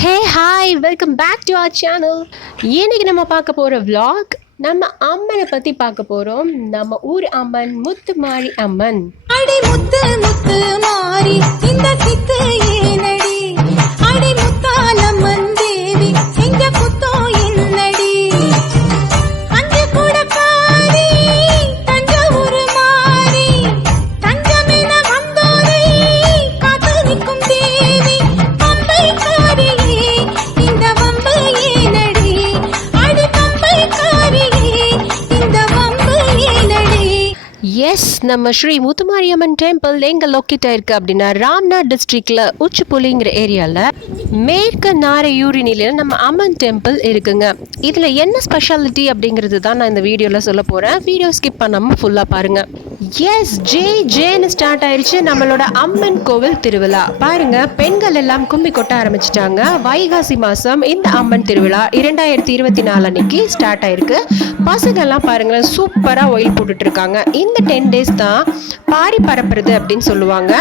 Hey hi welcome back to our channel இன்னைக்கு நம்ம பார்க்க போகிற vlog நம்ம அம்மனை பற்றி பார்க்க போகிறோம் நம்ம ஊர் அம்மன் முத்துமாரி அம்மன். அடி முத்து முத்து மாறி இந்த சித்து நம்ம ஸ்ரீ முத்துமாரியம்மன் டெம்பிள் எங்கே லொக்கேட் ஆயிருக்கு அப்படின்னா ராம்நாத் டிஸ்ட்ரிக்டில் உச்சிப்புலிங்கிற ஏரியாவில் மேற்கு நாரையூரினில நம்ம அம்மன் டெம்பிள் இருக்குங்க. இதில் என்ன ஸ்பெஷாலிட்டி அப்படிங்கிறது தான் நான் இந்த வீடியோவில் சொல்ல போகிறேன் வீடியோ ஸ்கிப் பண்ணாமல் ஃபுல்லாக பாருங்கள் எஸ் ஜே ஜேன்னு ஸ்டார்ட் ஆயிடுச்சு நம்மளோட அம்மன் கோவில் திருவிழா. பாருங்க பெண்கள் எல்லாம் கும்பி கொட்ட ஆரம்பிச்சிட்டாங்க. வைகாசி மாதம் இந்த அம்மன் திருவிழா இரண்டாயிரத்தி இருபத்தி நாலு அன்னைக்கு ஸ்டார்ட் ஆயிருக்கு. பசங்கள்லாம் பாருங்களேன் சூப்பராக ஒயில் போட்டுட்டு இருக்காங்க. இந்த டென் டேஸ் தான் பாரி பரப்புறது அப்படின்னு சொல்லுவாங்க.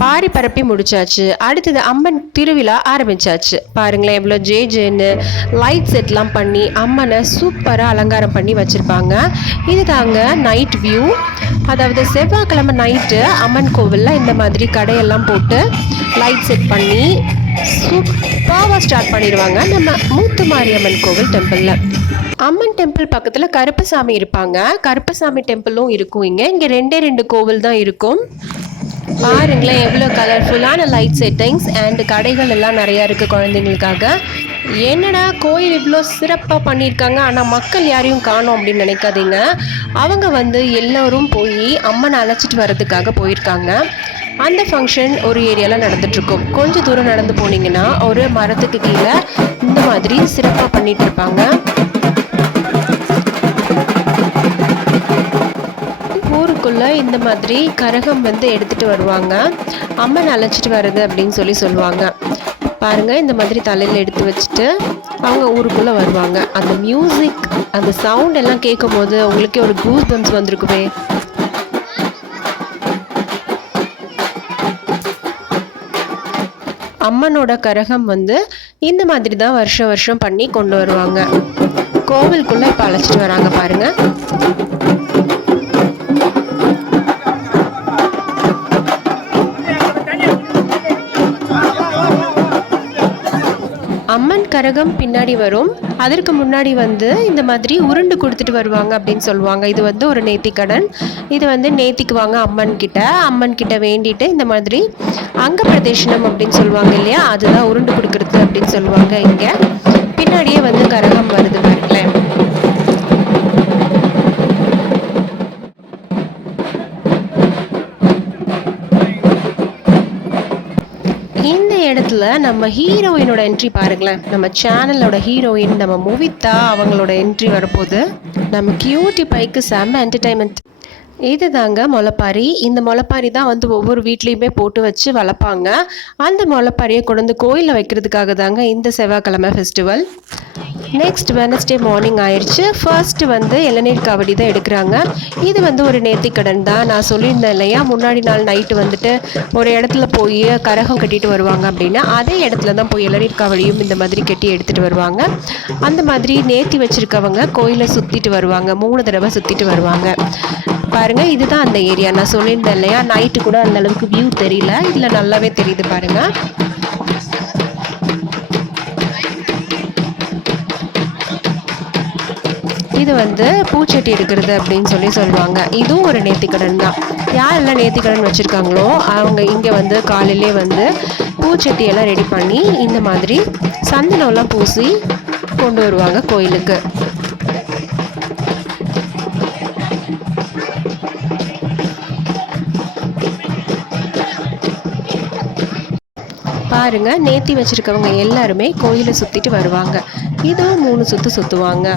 பாரி பரப்பி முடிச்சாச்சு. அடுத்தது அம்மன் திருவிழா ஆரம்பிச்சாச்சு. பாருங்களேன் எவ்வளோ ஜே ஜேன்னு லைட் செட்லாம் பண்ணி அம்மனை சூப்பராக அலங்காரம் பண்ணி வச்சுருப்பாங்க. இது தாங்க நைட் வியூ அதாவது செவ்வாய்க்கிழமை நைட்டு அம்மன் கோவிலில் இந்த மாதிரி கடையெல்லாம் போட்டு லைட் செட் பண்ணி சூப்பராக ஸ்டார்ட் பண்ணிடுவாங்க நம்ம மூத்து மாரியம்மன் கோவில் டெம்பிளில் அம்மன் டெம்பிள் பக்கத்தில் கருப்பசாமி இருப்பாங்க. கருப்பசாமி டெம்பிளும் இருக்கும் இங்கே. இங்கே ரெண்டே ரெண்டு கோவில் தான் இருக்கும். பாருங்களேன் எவ்வளோ கலர்ஃபுல்லான லைட் செட்டிங்ஸ் அண்டு கடைகள் எல்லாம் நிறையா இருக்குது குழந்தைங்களுக்காக. என்னடா கோயில் இவ்வளோ சிறப்பாக பண்ணியிருக்காங்க ஆனால் மக்கள் யாரையும் காணும் அப்படின்னு நினைக்காதீங்க. அவங்க வந்து எல்லோரும் போய் அம்மனை அழைச்சிட்டு வர்றதுக்காக போயிருக்காங்க. அந்த ஃபங்க்ஷன் ஒரு ஏரியாவில் நடந்துட்டுருக்கும். கொஞ்சம் தூரம் நடந்து போனீங்கன்னா ஒரு மரத்துக்கு கீழே இந்த மாதிரி சிறப்பாக பண்ணிகிட்ருப்பாங்க இருப்பாங்க இந்த மாதிரி கரகம் வந்து எடுத்துட்டு வருவாங்க. அம்மன் அழைச்சிட்டு வருது அப்படின்னு சொல்லி சொல்லுவாங்க. பாருங்க இந்த மாதிரி தலையில எடுத்து வச்சுட்டு அவங்க ஊருக்குள்ள வருவாங்க. அந்த மியூசிக் அந்த சவுண்ட் எல்லாம் கேட்கும் போது அவங்களுக்கே ஒரு கூஸ் பம்ஸ் வந்திருக்குமே. அம்மனோட கரகம் வந்து இந்த மாதிரி தான் வருஷம் வருஷம் பண்ணி கொண்டு வருவாங்க. கோவிலுக்குள்ள இப்போ அழைச்சிட்டு வராங்க பாருங்க. கரகம் பின்னாடி வரும். அதற்கு முன்னாடி வந்து இந்த மாதிரி உருண்டு கொடுத்துட்டு வருவாங்க அப்படின்னு சொல்லுவாங்க. இது வந்து ஒரு நேத்திக்கடன். இது வந்து நேத்திக்குவாங்க அம்மன் கிட்ட. அம்மன் கிட்ட வேண்டிட்டு இந்த மாதிரி அங்க பிரதேசனம் அப்படின்னு சொல்லுவாங்க இல்லையா? அதுதான் உருண்டு கொடுக்கறது அப்படின்னு சொல்லுவாங்க இங்க. பின்னாடியே வந்து கரகம் வருது பாருங்களேன். இடத்துல நம்ம ஹீரோயினோட என்ட்ரி பாருங்களேன். நம்ம சேனலோட ஹீரோயின் நம்ம மூவித்தா அவங்களோட என்ட்ரி வரப்போகுது நம்ம கியூட்டி பைக்கு செம்ம என்டர்டைன்மெண்ட் இது தாங்க முளைப்பாரி. இந்த முளைப்பாரி தான் வந்து ஒவ்வொரு வீட்லேயுமே போட்டு வச்சு வளர்ப்பாங்க. அந்த முளைப்பாரியை கொண்டு வந்து கோயிலில் வைக்கிறதுக்காக தாங்க இந்த செவ்வாய்க்கிழமை ஃபெஸ்டிவல் நெக்ஸ்ட் வெனஸ்டே மார்னிங் ஆயிடுச்சு ஃபர்ஸ்ட் வந்து இளநீர் காவடி தான் எடுக்கிறாங்க. இது வந்து ஒரு நேர்த்திக்கடன் தான். நான் சொல்லியிருந்தேன் இல்லையா? முன்னாடி நாள் நைட்டு வந்துட்டு ஒரு இடத்துல போய் கரகம் கட்டிட்டு வருவாங்க அப்படின்னா. அதே இடத்துல தான் போய் இளநீர் காவடியும் இந்த மாதிரி கட்டி எடுத்துகிட்டு வருவாங்க. அந்த மாதிரி நேர்த்தி வச்சுருக்கவங்க கோயிலை சுற்றிட்டு வருவாங்க. மூணு தடவை சுற்றிட்டு வருவாங்க. பாருங்கள் இதுதான் அந்த ஏரியா நான் சொல்லியிருந்தேன் இல்லையா? நைட்டு கூட அந்த அளவுக்கு வியூ தெரியல. இதில் நல்லாவே தெரியுது பாருங்க. இது வந்து பூச்செட்டி இருக்கிறது அப்படின்னு சொல்லி சொல்லுவாங்க. இதுவும் ஒரு நேர்த்திக்கடன் தான். யாரெல்லாம் நேர்த்திக்கடன் வச்சுருக்காங்களோ அவங்க இங்கே வந்து காலையிலே வந்து பூச்செட்டியெல்லாம் ரெடி பண்ணி இந்த மாதிரி சந்தனம்லாம் பூசி கொண்டு வருவாங்க கோயிலுக்கு. பாருங்க நேத்தி வச்சிருக்கவங்க எல்லாருமே கோயிலை சுத்திட்டு வருவாங்க. இதுவும் மூணு சுத்து சுத்துவாங்க.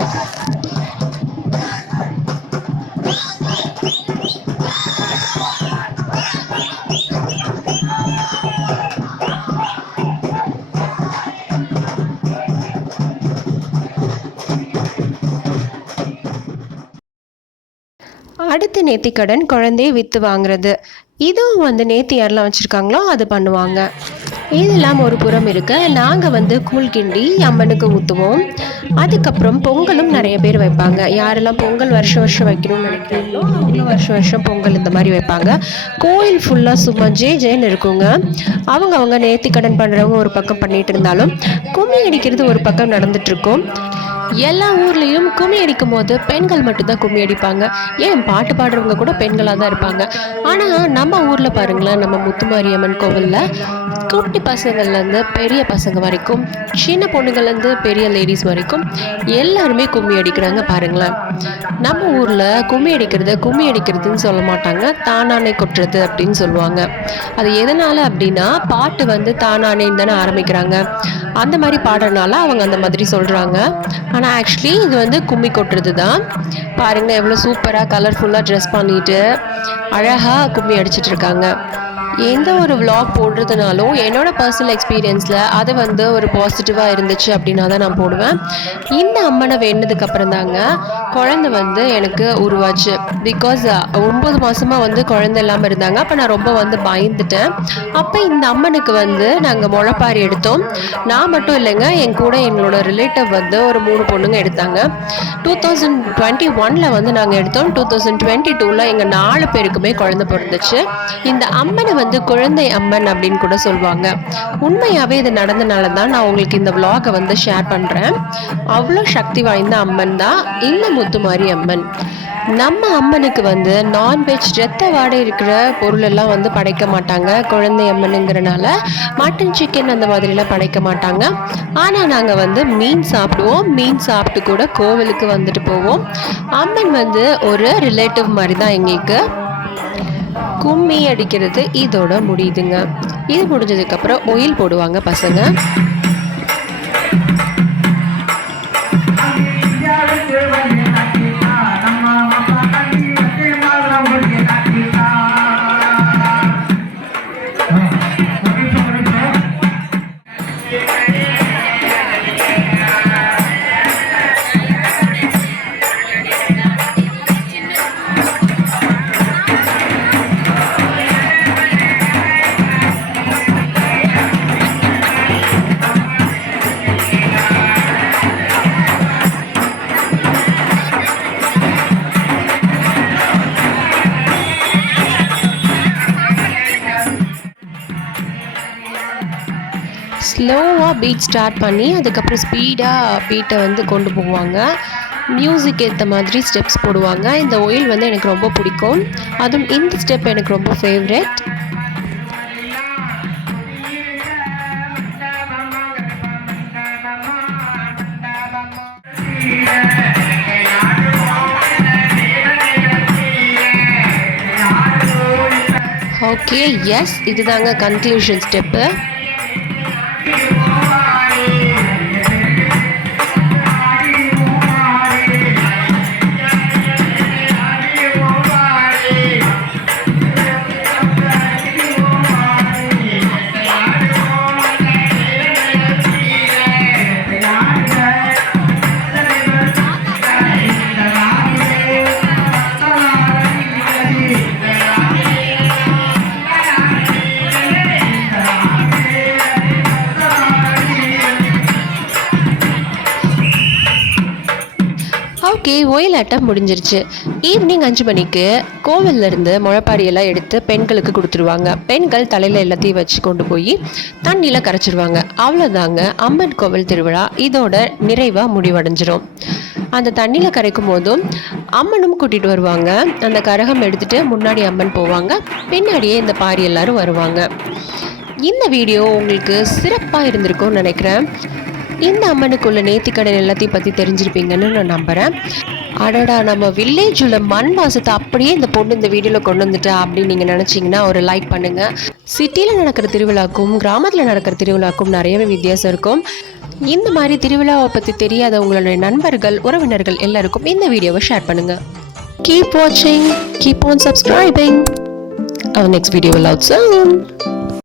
அடுத்து நேர்த்திக்கடன் குழந்தைய விற்று வாங்குறது. இதுவும் வந்து நேர்த்தி யாரெல்லாம் வச்சுருக்காங்களோ அது பண்ணுவாங்க. இதெல்லாம் ஒரு புறம் இருக்க நாங்கள் வந்து கூழ் கிண்டி அம்மனுக்கு ஊற்றுவோம் அதுக்கப்புறம் பொங்கலும் நிறைய பேர் வைப்பாங்க. யாரெல்லாம் பொங்கல் வருஷம் வருஷம் வைக்கணும்னு நினைக்கிறீங்களோ அவங்களும் வருஷம் வருஷம் பொங்கல் இந்த மாதிரி வைப்பாங்க. கோயில் ஃபுல்லாக சும்மா ஜே ஜேன்னு இருக்குங்க. அவங்க அவங்க நேர்த்திக்கடன் பண்ணுறவங்க ஒரு பக்கம் பண்ணிட்டு இருந்தாலும் கும்மி அடிக்கிறது ஒரு பக்கம் நடந்துட்டு இருக்கும். எல்லா ஊர்லேயும் கும்மி அடிக்கும் போது பெண்கள் மட்டும்தான் கும்மி அடிப்பாங்க. ஏன் பாட்டு பாடுறவங்க கூட பெண்களாக தான் இருப்பாங்க. ஆனால் நம்ம ஊரில் பாருங்களேன் நம்ம முத்துமாரியம்மன் கோவிலில் குட்டி பசங்கள்லேருந்து பெரிய பசங்க வரைக்கும் சின்ன பொண்ணுங்கள்லேருந்து பெரிய லேடிஸ் வரைக்கும் எல்லாருமே கும்மி அடிக்கிறாங்க பாருங்களேன். நம்ம ஊரில் கும்மி அடிக்கிறது கும்மி அடிக்கிறதுன்னு சொல்ல மாட்டாங்க. தானானே கொட்டுறது அப்படின்னு சொல்லுவாங்க. அது எதனால் அப்படின்னா பாட்டு வந்து தானானேன்னு தானே ஆரம்பிக்கிறாங்க. அந்த மாதிரி பாடுறதுனால அவங்க அந்த மாதிரி சொல்கிறாங்க ஆனால் ஆக்சுவலி இது வந்து கும்மி கொட்டுறது தான் பாருங்க எவ்வளோ சூப்பராக கலர்ஃபுல்லாக ட்ரெஸ் பண்ணிட்டு அழகாக கும்மி அடிச்சிட்டு இருக்காங்க. எந்த ஒரு vlog போடுறதுனாலும் என்னோட பர்சனல் எக்ஸ்பீரியன்ஸில் அது வந்து ஒரு பாசிட்டிவாக இருந்துச்சு அப்படின்னா தான் நான் போடுவேன். இந்த அம்மனை வேணுனதுக்கு தாங்க குழந்தை வந்து எனக்கு உருவாச்சு. பிகாஸ் ஒம்பது மாதமாக வந்து குழந்தை இல்லாமல் இருந்தாங்க. அப்போ நான் ரொம்ப வந்து பயந்துட்டேன். அப்போ இந்த அம்மனுக்கு வந்து நாங்கள் முளைப்பாரி எடுத்தோம். நான் மட்டும் இல்லைங்க என் கூட எங்களோட ரிலேட்டிவ் வந்து ஒரு மூணு பொண்ணுங்க எடுத்தாங்க. டூ தௌசண்ட் டுவெண்ட்டி ஒனில் வந்து நாங்கள் எடுத்தோம். டூ தௌசண்ட் டுவெண்ட்டி டூவில் எங்கள் நாலு பேருக்குமே குழந்தை பிறந்துச்சு. இந்த அம்மனை வந்து குழந்தை அம்மன் அப்படின்னு கூட சொல்லுவாங்க உண்மையாகவே இது நடந்தனால தான் நான் உங்களுக்கு இந்த vlog-அ வந்து ஷேர் பண்ணுறேன் அவ்வளோ சக்தி வாய்ந்த அம்மன் தான். இந்த முத்துமாரி அம்மன். நம்ம அம்மனுக்கு வந்து நான்வெஜ் ரத்த வாடை இருக்கிற பொருளெல்லாம் வந்து படைக்க மாட்டாங்க குழந்தை அம்மனுங்கிறனால. மட்டன் சிக்கன் அந்த மாதிரிலாம் படைக்க மாட்டாங்க. ஆனால் நாங்கள் வந்து மீன் சாப்பிடுவோம். மீன் சாப்பிட்டு கூட கோவிலுக்கு வந்துட்டு போவோம். அம்மன் வந்து ஒரு ரிலேட்டிவ் மாதிரி தான் எங்களுக்கு. கும்மி அடிக்கிறது இதோட முடியுதுங்க. இது முடிஞ்சதுக்கப்புறம் ஒயில் போடுவாங்க பசங்க. ஸ்லோவாக பீட் ஸ்டார்ட் பண்ணி அதுக்கப்புறம் ஸ்பீடாக பீட்டை வந்து கொண்டு போவாங்க. மியூசிக் ஏற்ற மாதிரி ஸ்டெப்ஸ் போடுவாங்க. இந்த ஒயில் வந்து எனக்கு ரொம்ப பிடிக்கும். அதுவும் இந்த ஸ்டெப் எனக்கு ரொம்ப ஃபேவரட் ஓகே எஸ் இதுதாங்க conclusion step Thank you. Okay Oyilattam முடிஞ்சிருச்சு. ஈவினிங் அஞ்சு மணிக்கு கோவில்ல இருந்து முளைப்பாரி எல்லாம் எடுத்து பெண்களுக்கு கொடுத்துருவாங்க. பெண்கள் தலையில் எல்லாத்தையும் வச்சு கொண்டு போய் தண்ணியில் கரைச்சிருவாங்க. அவ்வளோதாங்க அம்மன் கோவில் திருவிழா இதோட நிறைவாக முடிவடைஞ்சிரும். அந்த தண்ணியில் கரைக்கும் போதும் அம்மனும் கூட்டிகிட்டு வருவாங்க. அந்த கரகம் எடுத்துட்டு முன்னாடி அம்மன் போவாங்க. பின்னாடியே இந்த பாரி எல்லாரும் வருவாங்க. இந்த வீடியோ உங்களுக்கு சிறப்பாக இருந்திருக்கும்னு நினைக்கிறேன். இந்த அம்மனுக்குள்ள நேர்த்திக்கடன் எல்லாத்தையும் பற்றி தெரிஞ்சிருப்பீங்கன்னு நான் நம்புகிறேன் அடடா நம்ம வில்லேஜில் மண் வாசத்தை அப்படியே இந்த பொண்ணு இந்த வீடியோவில் கொண்டு வந்துட்டா அப்படின்னு நீங்கள் நினச்சிங்கன்னா ஒரு லைக் பண்ணுங்கள் சிட்டியில் நடக்கிற திருவிழாக்கும் கிராமத்தில் நடக்கிற திருவிழாக்கும் நிறையவே வித்தியாசம் இருக்கும். இந்த மாதிரி திருவிழாவை பற்றி தெரியாத உங்களுடைய நண்பர்கள் உறவினர்கள் எல்லாருக்கும் இந்த வீடியோவை ஷேர் பண்ணுங்கள் கீப் வாட்சிங் keep on subscribing our next video will song